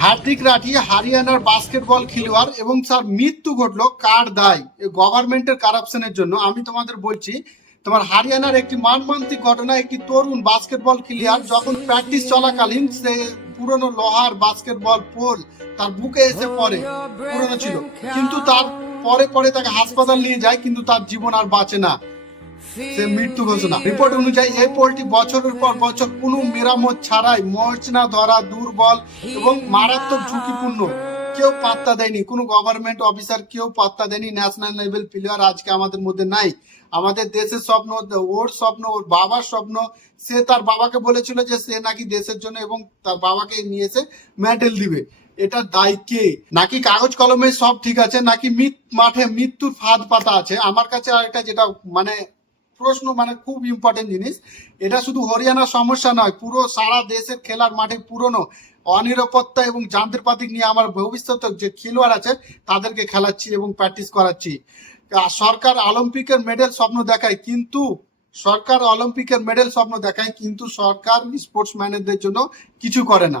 হার্দিক রাঠি হরিয়ানার বাস্কেটবল খেলোয়াড় এবং তার মৃত্যু ঘটলো কার দায়? গভর্নমেন্টের কারাপশনের জন্য। আমি তোমাদের বলছি, তোমার হরিয়ানার একটি মর্মান্তিক ঘটনা। একটি তরুণ বাস্কেটবল খেলোয়াড় যখন প্র্যাকটিস চলাকালীন সে পুরনো লোহার বাস্কেটবল পোল তার বুকে এসে পড়ে, পুরনো ছিল, কিন্তু তার পরে পরে তাকে হাসপাতাল নিয়ে যায়, কিন্তু তার জীবন আর বাঁচে না, সে মৃত্যু ঘোষণা। রিপোর্ট অনুযায়ী এই পোলটি বছরের পর বছর কোনো মেরামত ছাড়াই মরচনা ধরা, দুর্বল এবং মারাত্মক ঝুঁকিপূর্ণ। কেউ পাত্তা দেয়নি, কোনো গভর্নমেন্ট অফিসার কেউ পাত্তা দেয়নি। ন্যাশনাল লেভেল প্লেয়ার আজকে আমাদের মধ্যে নাই। আমাদের দেশের স্বপ্ন, ওর স্বপ্ন, ওর বাবার স্বপ্ন। সে তার বাবাকে বলেছিল যে সে নাকি দেশের জন্য এবং তার বাবাকে নিয়ে এসে মেডেল দিবে। এটা দায় কে? নাকি কাগজ কলমে সব ঠিক আছে, নাকি মাঠে মৃত্যুর ফাঁদ পাতা আছে? আমার কাছে আরেকটা যেটা মানে প্রশ্ন, মানে খুব ইম্পর্টেন্ট জিনিস, এটা শুধু হরিয়ানার সমস্যা নয়, পুরো সারা দেশের খেলার মাঠে পুরনো অনিরাপত্তা এবং যন্ত্রপাতি নিয়ে আমার ভবিষ্যতে যে খেলোয়াড় আছে তাদেরকে খেলাচ্ছি এবং প্র্যাকটিস করাচ্ছি। সরকার অলিম্পিকের মেডেল স্বপ্ন দেখায়, কিন্তু সরকার স্পোর্টসম্যানদের জন্য কিছু করে না।